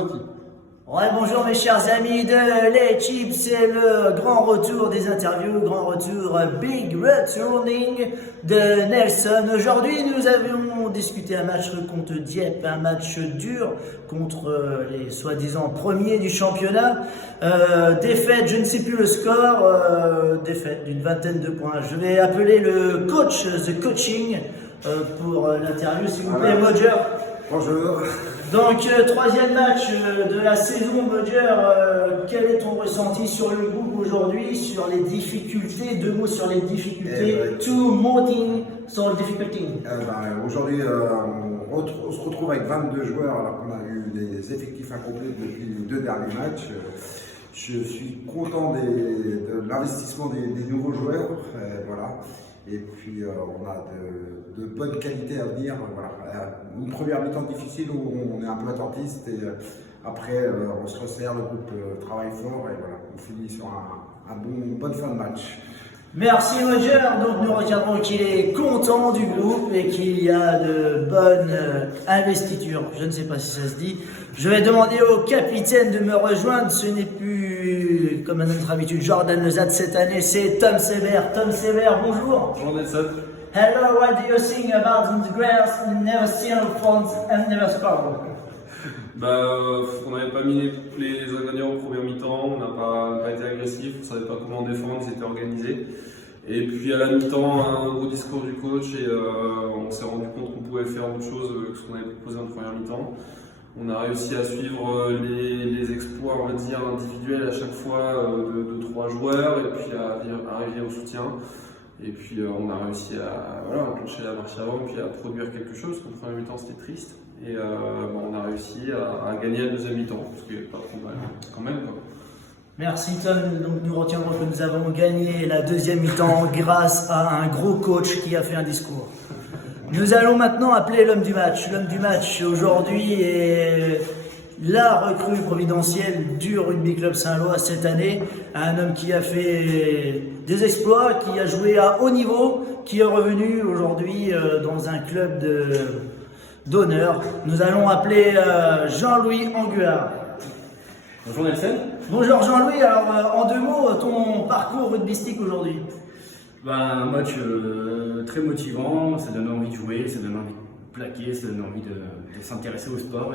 Ouais, bonjour mes chers amis de Les Chips, c'est le grand retour des interviews, grand retour Big Returning de Nelson. Aujourd'hui, nous avions discuté un match contre Dieppe, un match dur contre les soi-disant premiers du championnat. Défaite, je ne sais plus le score, défaite d'une vingtaine de points. Je vais appeler le coach, the coaching, pour l'interview, s'il vous plaît, Roger. Bonjour. Donc, troisième match de la saison, Roger, quel est ton ressenti sur le groupe aujourd'hui, sur les difficultés, deux mots sur les difficultés, two more things sur les difficultés. Aujourd'hui, on se retrouve avec 22 joueurs alors qu'on a eu des effectifs incomplets depuis les deux derniers matchs. Je suis content de l'investissement des nouveaux joueurs, voilà. Et puis on a de bonnes qualités à venir. Voilà. Une première mi-temps difficile où on est un peu attentiste et après on se resserre, le groupe travaille fort et voilà, on finit sur une bonne fin de match. Merci Roger, donc nous retiendrons qu'il est content du groupe et qu'il y a de bonnes investitures. Je ne sais pas si ça se dit. Je vais demander au capitaine de me rejoindre. Ce n'est plus, comme à notre habitude, Jordan Lezat cette année, c'est Tom Sever. Tom Sever, bonjour. Bonjour Nelson. Hello, what do you think about the grass? Never seen front and never scored. On n'avait pas mis les ingrédients au premier mi-temps, on n'a pas été agressif, on ne savait pas comment défendre, c'était organisé. Et puis à la mi-temps, un gros discours du coach et on s'est rendu compte qu'on pouvait faire autre chose que ce qu'on avait proposé en première mi-temps. On a réussi à suivre les exploits, on va dire, individuels à chaque fois de trois joueurs et puis à arriver au soutien. Et puis on a réussi à enclencher la marche avant et puis à produire quelque chose. En première mi-temps c'était triste. Et on a réussi à gagner la deuxième mi-temps, parce qu'il n'y a pas trop mal quand même. Quoi. Merci Tom, donc nous retiendrons que nous avons gagné la deuxième mi-temps grâce à un gros coach qui a fait un discours. Nous allons maintenant appeler l'homme du match. L'homme du match aujourd'hui est la recrue providentielle du Rugby Club Saint-Lois cette année. Un homme qui a fait des exploits, qui a joué à haut niveau, qui est revenu aujourd'hui dans un club d'honneur. Nous allons appeler Jean-Louis Anguard. Bonjour Nelson. Bonjour Jean-Louis, alors en deux mots, ton parcours rugbystique aujourd'hui? Un match très motivant, ça donne envie de jouer, ça donne envie de plaquer, ça donne envie de s'intéresser au sport.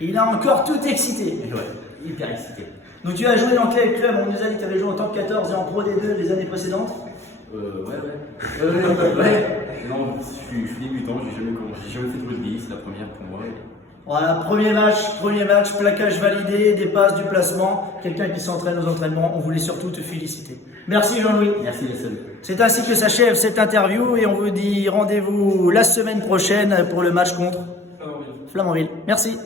Il a encore tout excité. Et ouais, hyper excité. Donc tu as joué dans quel club? On nous a dit que tu avais joué en top 14 et en Pro D2 les années précédentes. Ouais. Non, je suis débutant, j'ai jamais fait de rugby, c'est la première pour moi. Voilà, premier match, plaquage validé, des passes, du placement, quelqu'un qui s'entraîne aux entraînements, on voulait surtout te féliciter. Merci Jean-Louis. Merci Nelson. C'est ainsi que s'achève cette interview et on vous dit rendez-vous la semaine prochaine pour le match contre Flamanville. Merci.